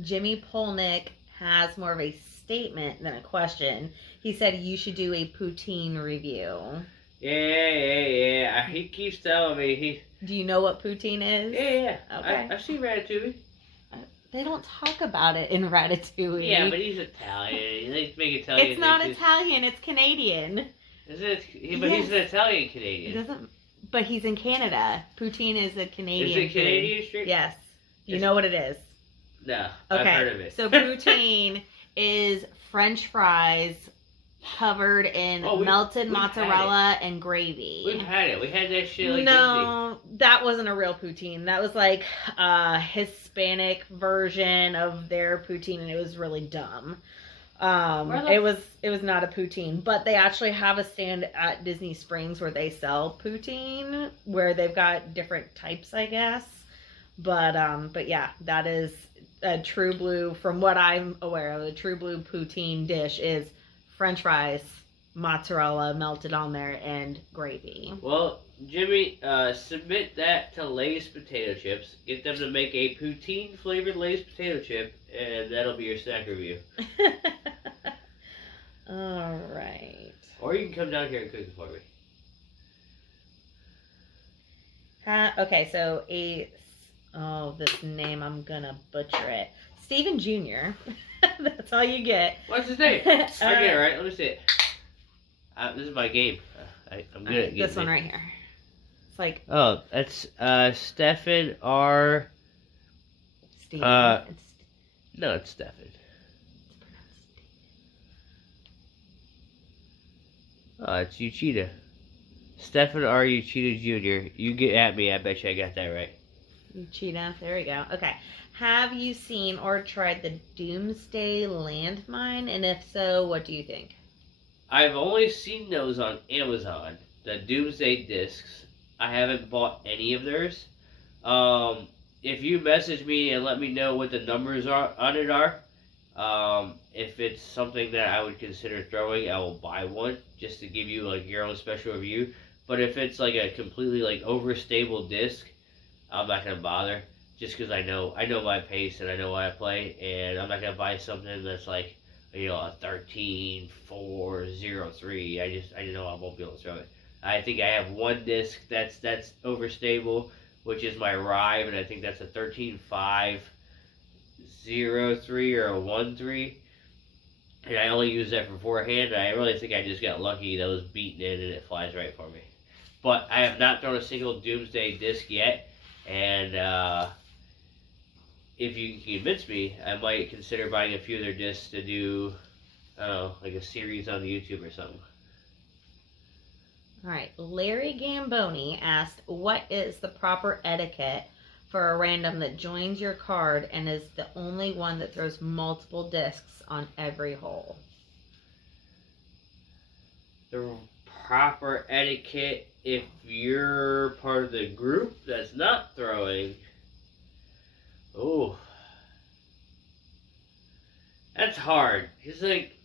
Jimmy Polnick has more of a statement than a question. He said you should do a poutine review. Yeah. He keeps telling me Do you know what poutine is? Yeah. Okay. I've seen Ratatouille. They don't talk about it in Ratatouille. Yeah, but he's Italian. They make Italian. It's not Italian. It's Canadian. Is it? But he's an Italian Canadian. It doesn't. But he's in Canada. Poutine is a Canadian. Is it Canadian street? Yes. Do you know what it is? No. Okay. I've heard of it. So poutine is French fries covered in melted mozzarella and gravy. We've had it. We had that shit like No, that wasn't a real poutine. That was like a Hispanic version of their poutine, and it was really dumb. It was not a poutine, but they actually have a stand at Disney Springs where they sell poutine, where they've got different types, I guess. But yeah, that is a True Blue. From what I'm aware of, the True Blue poutine dish is French fries, mozzarella melted on there, and gravy. Well, Jimmy, submit that to Lay's Potato Chips. Get them to make a poutine flavored Lay's potato chip, and that'll be your snack review. All right. Or you can come down here and cook it for me. Okay, so this name, I'm gonna butcher it. Steven Jr. That's all you get. What's his name? I get it right. Let me see it. This is my game. I'm good at getting this one right here. It's like... Oh, that's Stefan R. Steven. No, it's Stefan. It's Uchida. Stefan R. Uchida Jr. You get at me, I bet you I got that right. Uchida, there we go. Okay. Have you seen or tried the Doomsday Landmine? And if so, what do you think? I've only seen those on Amazon, the Doomsday discs. I haven't bought any of theirs. If you message me and let me know what the numbers are on it are, if it's something that I would consider throwing, I will buy one just to give you like your own special review. But if it's like a completely like overstable disc, I'm not gonna bother. Just because I know my pace and I know what I play, and I'm not gonna buy something that's like, a 13-4-0-3. I know I won't be able to throw it. I think I have one disc that's overstable, which is my Rive, and I think that's a 13-5-0-3 or a 1-3. And I only use that for forehand, and I really think I just got lucky that was beaten in and it flies right for me. But I have not thrown a single Doomsday disc yet, and if you can convince me, I might consider buying a few of their discs to do, I don't know, like a series on YouTube or something. All right. Larry Gamboni asked, what is the proper etiquette for a random that joins your card and is the only one that throws multiple discs on every hole? The proper etiquette, if you're part of the group that's not throwing... Oh, that's hard. It's like,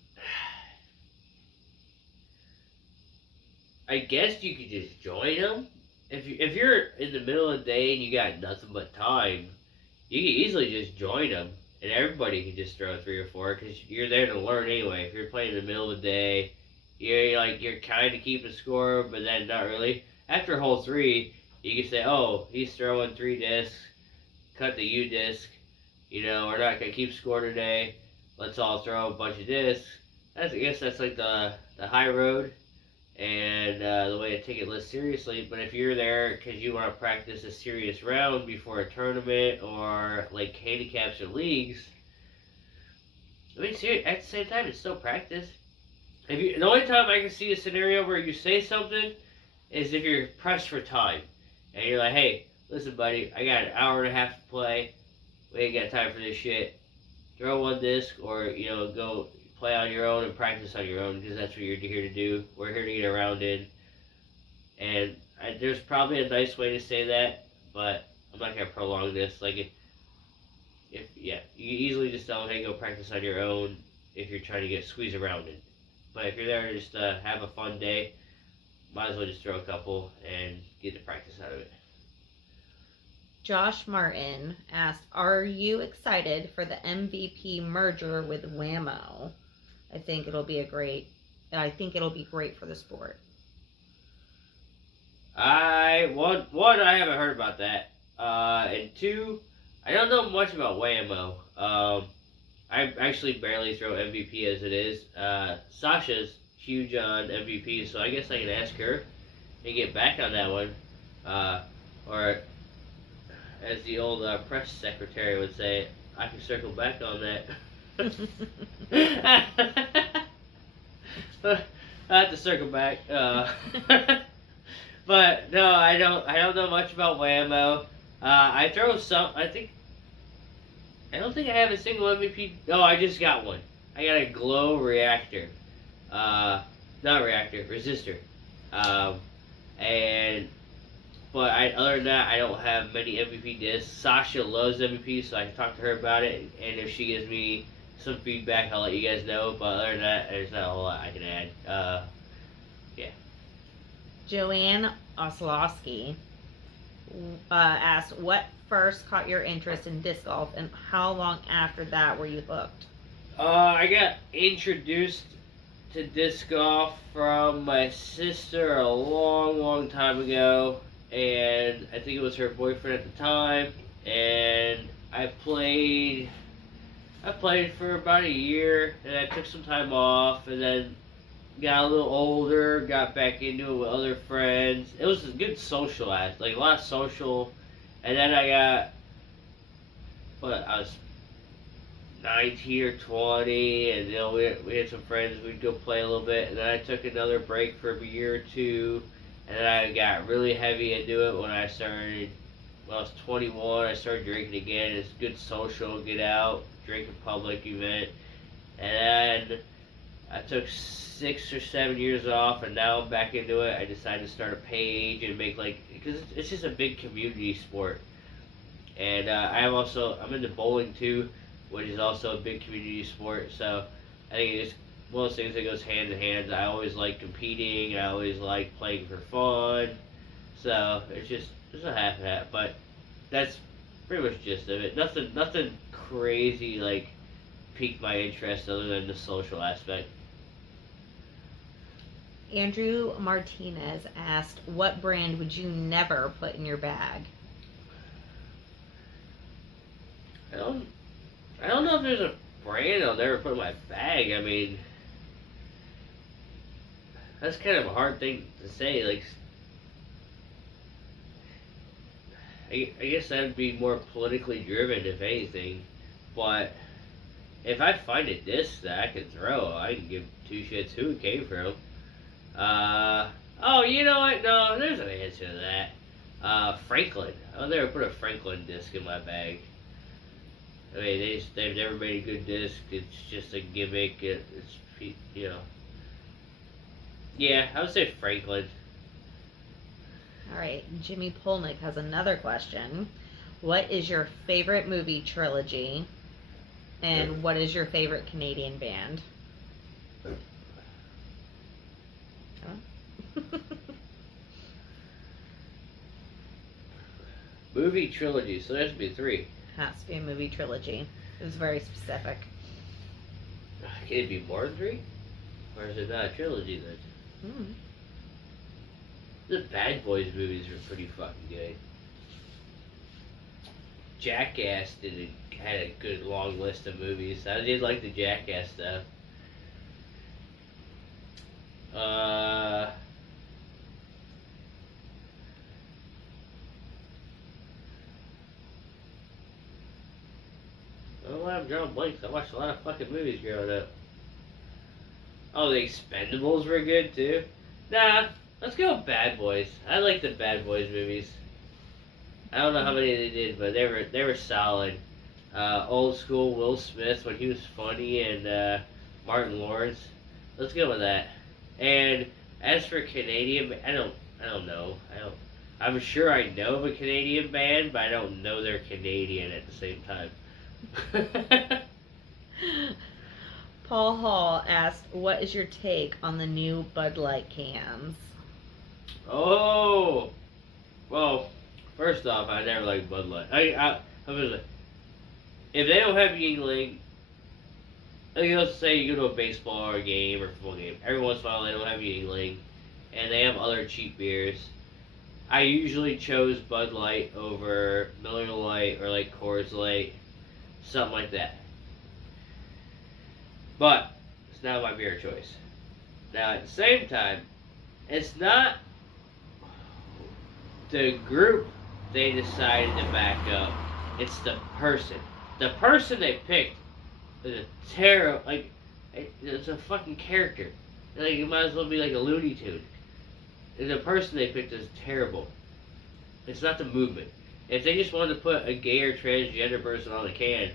I guess you could just join them. If you're in the middle of the day and you got nothing but time, you can easily just join them, and everybody can just throw 3 or 4 because you're there to learn anyway. If you're playing in the middle of the day, you're kind of keeping score, but then not really. After hole 3, you can say, oh, he's throwing 3 discs. Cut the U disc, we're not going to keep score today, let's all throw a bunch of discs. I guess that's like the high road and the way to take it less seriously. But if you're there because you want to practice a serious round before a tournament or like handicaps or leagues, I mean, at the same time, it's still practice. The only time I can see a scenario where you say something is if you're pressed for time and you're like, hey, listen, buddy, I got an hour and a half to play. We ain't got time for this shit. Throw one disc or, go play on your own and practice on your own because that's what you're here to do. We're here to get a round in. And there's probably a nice way to say that, but I'm not going to prolong this. Like, you easily just tell them, hey, go practice on your own if you're trying to get squeeze around it. But if you're there to just have a fun day, might as well just throw a couple and get the practice out of it. Josh Martin asked, "Are you excited for the MVP merger with Whammo? I think it'll be great for the sport." One, I haven't heard about that. And two, I don't know much about Whammo. I actually barely throw MVP as it is. Sasha's huge on MVP, so I guess I can ask her and get back on that one. Or, as the old press secretary would say, I can circle back on that. I have to circle back. But no, I don't know much about Whammo. I throw some. I don't think I have a single MVP. No, I just got one. I got a glow reactor. Not reactor, resistor. Other than that, I don't have many MVP discs. Sasha loves MVP, so I can talk to her about it. And if she gives me some feedback, I'll let you guys know. But other than that, there's not a whole lot I can add. Yeah. Joanne Oslowski asked, "What first caught your interest in disc golf, and how long after that were you hooked?" I got introduced to disc golf from my sister a long, long time ago, and I think it was her boyfriend at the time. And I played for about a year, and I took some time off, and then got a little older, got back into it with other friends. It was a good social act, like a lot of social. And then I was 19 or 20, and we had some friends. We'd go play a little bit, and then I took another break for a year or two, and then I got really heavy into it when I was 21. I started drinking again. It's good social, get out, drink in public event, and then I took 6 or 7 years off, and now I'm back into it. I decided to start a page and make because it's just a big community sport. And I'm into bowling too, which is also a big community sport. So I think it's one of those things that goes hand in hand. I always like competing. I always like playing for fun. So it's a half, but that's pretty much the gist of it. Nothing crazy like piqued my interest other than the social aspect. Andrew Martinez asked, "What brand would you never put in your bag?" I don't know if there's a brand I'll never put in my bag. I mean, that's kind of a hard thing to say. Like, I guess that would be more politically driven, if anything. But if I find a disc that I can throw, I can give two shits who it came from. Oh, you know what? No, there's an answer to that. Franklin. I'll never put a Franklin disc in my bag. I mean, they've never made a good disc. It's just a gimmick. It's, you know. Yeah, I would say Franklin. All right, Jimmy Polnick has another question. What is your favorite movie trilogy, and what is your favorite Canadian band? Movie trilogy, so there has to be 3. Has to be a movie trilogy. It was very specific. Can it be more than 3? Or is it not a trilogy then? The Bad Boys movies were pretty fucking good. Jackass had a good long list of movies. I did like the Jackass stuff. Oh, I'm drawing blanks. I watched a lot of fucking movies growing up. Oh, the Expendables were good too. Nah, let's go with Bad Boys. I like the Bad Boys movies. I don't know how many they did, but they were solid. Old school Will Smith when he was funny, and Martin Lawrence. Let's go with that. And as for Canadian, I don't know. I'm sure I know of a Canadian band, but I don't know they're Canadian at the same time. Paul Hall asked, "What is your take on the new Bud Light cans?" Oh, well, first off, I never liked Bud Light. I was like, if they don't have Yuengling, like, let's say you go to a baseball or a game or football game, every once in a while they don't have Yuengling, and they have other cheap beers. I usually chose Bud Light over Miller Lite or like Coors Light, something like that. But it's not my beer choice. Now at the same time, it's not the group they decided to back up. It's the person. The person they picked is a terrible, like, it's a fucking character. Like, it might as well be like a Looney Tune. And the person they picked is terrible. It's not the movement. If they just wanted to put a gay or transgender person on a can,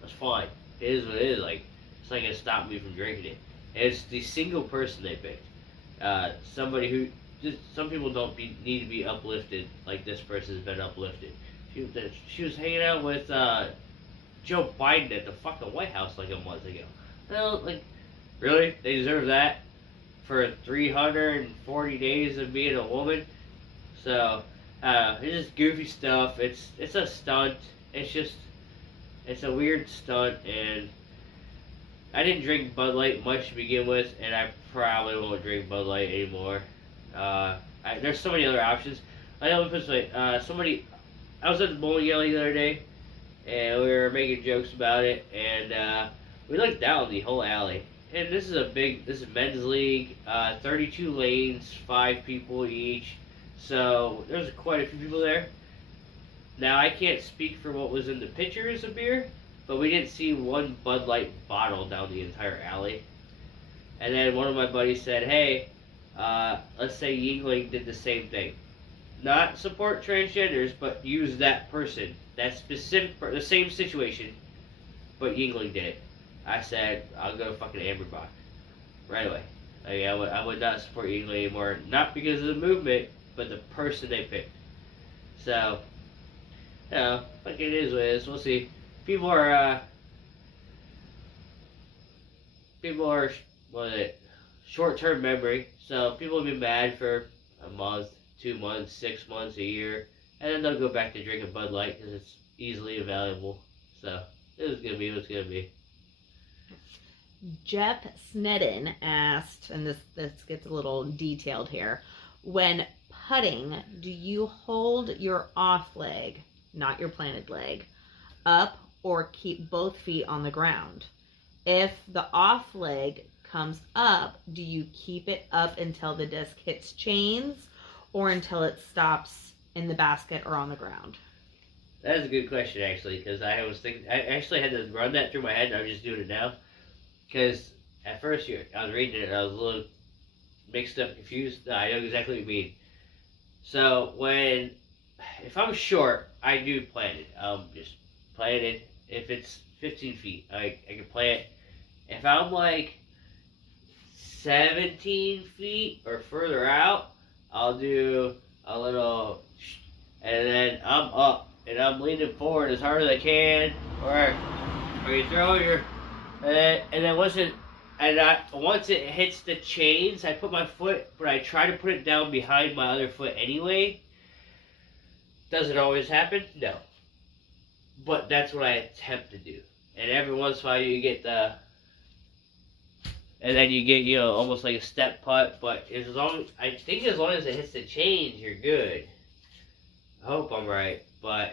that's fine. It is what it is. Like, it's not gonna stop me from drinking it. And it's the single person they picked. Somebody who just, some people don't need to be uplifted like this person's been uplifted. She was hanging out with Joe Biden at the fucking White House like a month ago. Well, like, really? They deserve that for 340 days of being a woman? So, it's just goofy stuff. It's a stunt. It's a weird stunt, and I didn't drink Bud Light much to begin with, and I probably won't drink Bud Light anymore. There's so many other options. I know, I was at the bowling alley the other day, and we were making jokes about it, and we looked down the whole alley. And this is men's league, 32 lanes, 5 people each. So there's quite a few people there. Now I can't speak for what was in the pitchers of beer, but we didn't see one Bud Light bottle down the entire alley. And then one of my buddies said, hey, let's say Yuengling did the same thing. Not support transgenders, but use that person, that specific, the same situation, but Yuengling did it. I said, I'll go fucking Amberbach. Right away. Like, I would not support Yuengling anymore, not because of the movement, but the person they picked. So, you know, like it is what it is. We'll see. People are, what is it, short-term memory. So people will be mad for a month, 2 months, 6 months, a year, and then they'll go back to drinking Bud Light because it's easily available. So, it was going to be what it's going to be. Jeff Snedden asked, and this gets a little detailed here, when putting, do you hold your off leg, not your planted leg, up or keep both feet on the ground? If the off leg comes up, do you keep it up until the disc hits chains or until it stops in the basket or on the ground? That is a good question, actually, because I was thinking, I actually had to run that through my head, and I'm just doing it now. Because at first I was reading it and I was a little mixed up, confused. No, I know exactly what you mean. So if I'm short, I do plant it. Just plant it. If it's 15 feet, I can plant it. If I'm like 17 feet or further out, I'll do a little, and then I'm up and I'm leaning forward as hard as I can, or you throw your. And then once it hits the chains, I put my foot, but I try to put it down behind my other foot anyway. Does it always happen? No. But that's what I attempt to do. And every once in a while you get and then you get, almost like a step putt, but as long as it hits the chains, you're good. I hope I'm right, but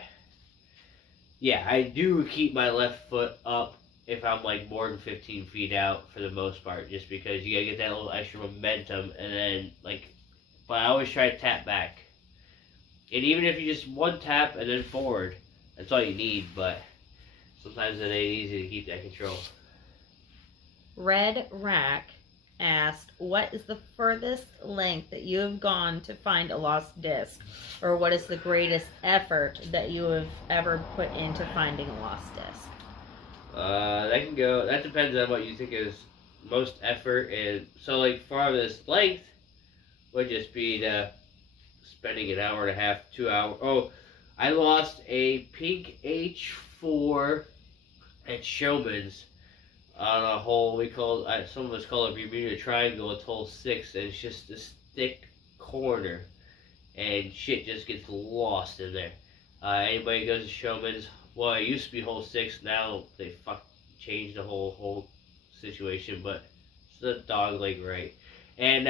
yeah, I do keep my left foot up if I'm like more than 15 feet out for the most part, just because you gotta get that little extra momentum, and then but I always try to tap back. And even if you just one tap and then forward, that's all you need, but sometimes it ain't easy to keep that control. Red Rack asked, what is the furthest length that you have gone to find a lost disc? Or what is the greatest effort that you have ever put into finding a lost disc? That depends on what you think is most effort, and so farthest length would just be spending an hour and a half, 2 hours. Oh, I lost a pink H4 at Showman's on a hole some of us call it Bermuda Triangle. It's hole 6, and it's just this thick corner, and shit just gets lost in there. Anybody goes to Showman's, well, it used to be hole 6, now they changed the whole situation, but it's the dog leg right. And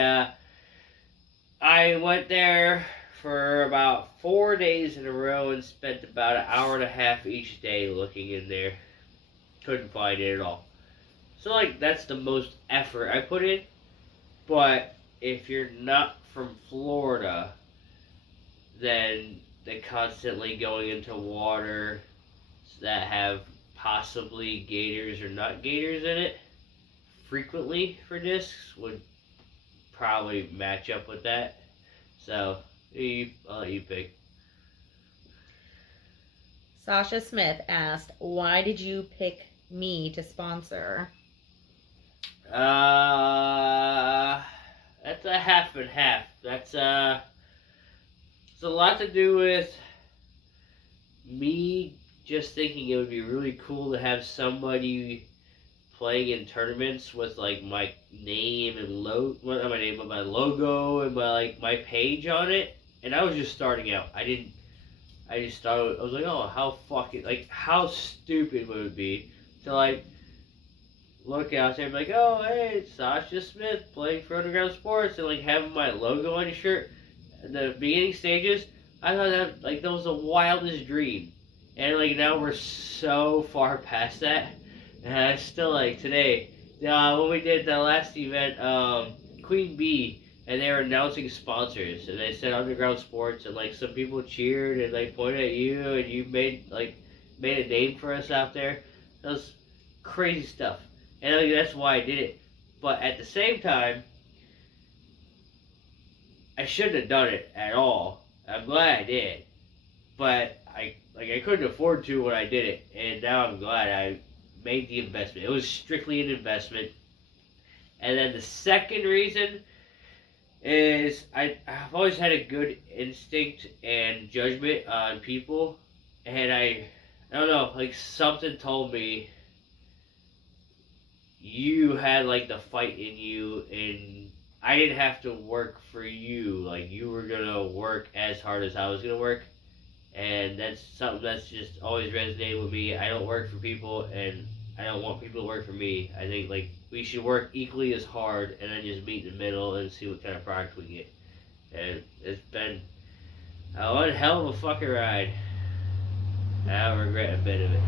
I went there for about 4 days in a row and spent about an hour and a half each day looking in there. Couldn't find it at all. So, like, that's the most effort I put in. But if you're not from Florida, then they're constantly going into water that have possibly gators or not gators in it frequently for discs would probably match up with that. So, I'll let you pick. Sasha Smith asked, why did you pick me to sponsor? That's a half and half. It's a lot to do with me just thinking it would be really cool to have somebody playing in tournaments with like my name and not my name, but my logo and my page on it. And I was just starting out. I just thought, I was like, oh, how stupid would it be to look out there and be like, oh, hey, it's Sasha Smith playing for Underground Sports, and having my logo on your shirt. At the beginning stages, I thought that was the wildest dream. And now we're so far past that. And I still today, when we did the last event, Queen Bee, and they were announcing sponsors, and they said Underground Sports, and some people cheered and they pointed at you, and you made a name for us out there. That was crazy stuff, and that's why I did it. But at the same time, I shouldn't have done it at all. I'm glad I did, but I couldn't afford to when I did it, and now I'm glad I made the investment. It was strictly an investment. And then the second reason is I've always had a good instinct and judgment on people, and I don't know, something told me you had the fight in you, and I didn't have to work for you. You were gonna work as hard as I was gonna work, and that's something that's just always resonated with me. I don't work for people, and I don't want people to work for me. I think we should work equally as hard, and then just meet in the middle and see what kind of product we get. And it's been a one hell of a fucking ride. I don't regret a bit of it.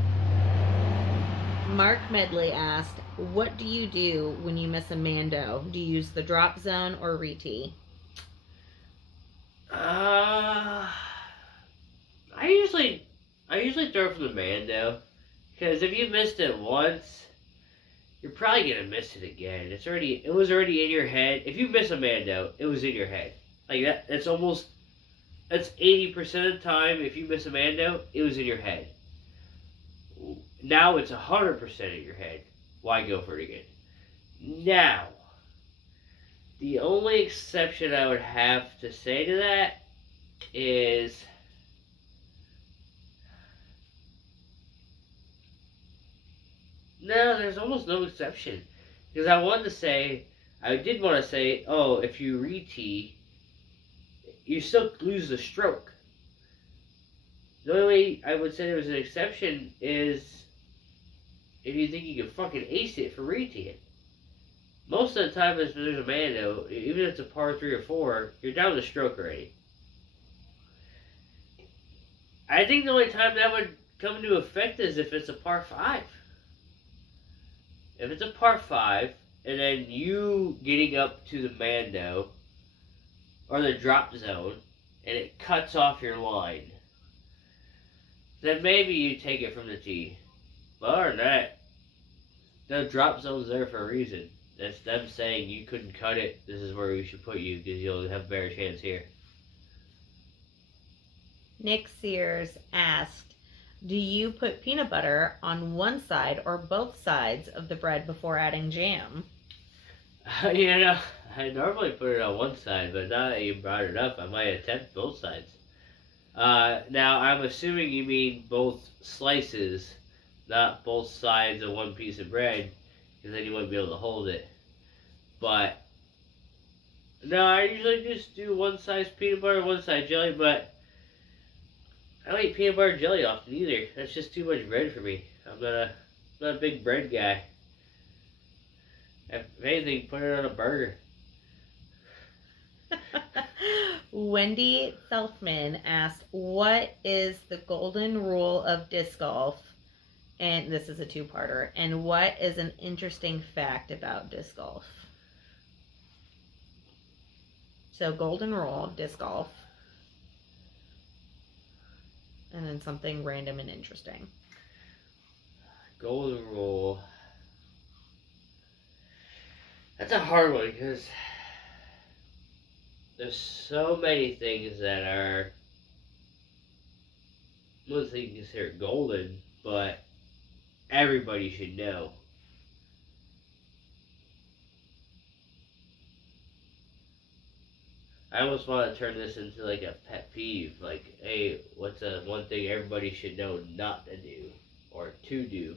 Mark Medley asked, what do you do when you miss a Mando? Do you use the drop zone or re-tee? I usually throw from the Mando, because if you missed it once, you're probably gonna miss it again. It was already in your head. If you miss a Mando, it was in your head. That's 80% of the time. If you miss a Mando, it was in your head. Now it's 100% in your head. Why go for it again? Now, the only exception I would have to say to that is no, there's almost no exception. Because I did want to say, oh, if you re-tee, you still lose the stroke. The only way I would say there was an exception is if you think you can fucking ace it for re-teeing. Most of the time, if there's a Mando, even if it's a par 3 or 4, you're down the stroke already. I think the only time that would come into effect is if it's a par 5. If it's a par 5, and then you getting up to the Mando, or the drop zone, and it cuts off your line, then maybe you take it from the tee. But other than that, the drop zone's there for a reason. That's them saying you couldn't cut it, this is where we should put you, because you'll have a better chance here. Nick Sears asked, do you put peanut butter on one side or both sides of the bread before adding jam? I normally put it on one side, but now that you brought it up, I might attempt both sides. Now, I'm assuming you mean both slices, not both sides of one piece of bread, because then you wouldn't be able to hold it. But No, I usually just do one size peanut butter, one size jelly, but I don't eat peanut butter and jelly often either. That's just too much bread for me. I'm not a big bread guy. If anything, put it on a burger. Wendy Selfman asked, what is the golden rule of disc golf? And this is a two-parter. And what is an interesting fact about disc golf? So, golden rule of disc golf. And then something random and interesting. Golden rule. That's a hard one because there's so many things that are, most things considered golden, but everybody should know. I almost want to turn this into like a pet peeve. Like, hey, what's one thing everybody should know not to do or to do?